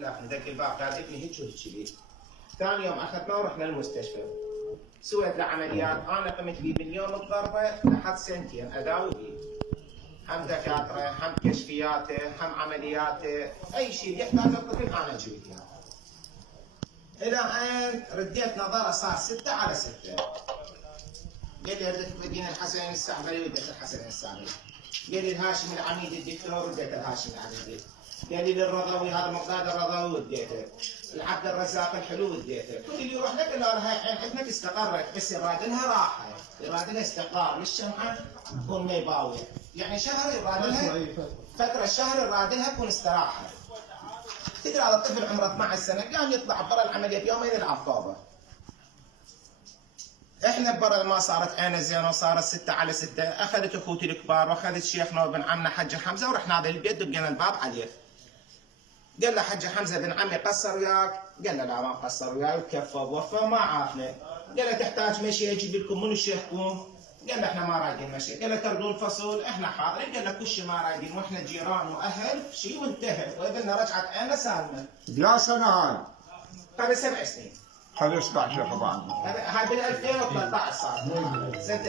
لا ندق الباب قال ابني هيك وهيك بيه. ثاني يوم اخذناه ورحنا المستشفى. سويت له عمليات، انا قمت بيه من يوم الضربه لحد سنتين اداوي بيه. هم دكاتره، هم كشفياته، هم عملياته، اي شيء يحتاج الطفل انا اجيب اياه. الى ان رديت نظره صار 6 على 6. قال لي ردت مدينه الحسن السعبري وديت الحسن السعبري. قال لي الهاشمي العميد الدكتور وديت الهاشمي العميد. قال لي للرضوي هذا مقداد الرضوي وديته. العبد الرزاق الحلو وديته. كل اللي يروح لك قال له هاي عين حكمك استقرت بس يراد لها راحه، يراد لها استقرار للشمعه تكون ما يباوع. يعني شهر يراد لها فتره شهر يراد لها تكون استراحه. تدري هذا الطفل عمره 12 سنه قام يطلع برا العمليه بيومين يلعب طوبه. احنا برا ما صارت عينه زينه وصارت 6 على 6، اخذت اخوتي الكبار واخذت شيخنا وابن عمنا حج حمزه ورحنا هذا البيت دقينا الباب عليه. قال له حج حمزه ابن عمي قصر وياك؟ قال له لا ما قصر وياي وكفى ووفى ما عافنا. قال له تحتاج مشي اجيب لكم منو شيخكم؟ قال له احنا ما رايدين مشي. قال له تردون فصول؟ احنا حاضرين. قال له كل شيء ما رايدين واحنا جيران واهل شيء وانتهى وابننا رجعت عينه سالمه. بلا سنه هاي؟ قبل 7 سنين. هذا 16 طبعا. هاي بال 2013 صار سنه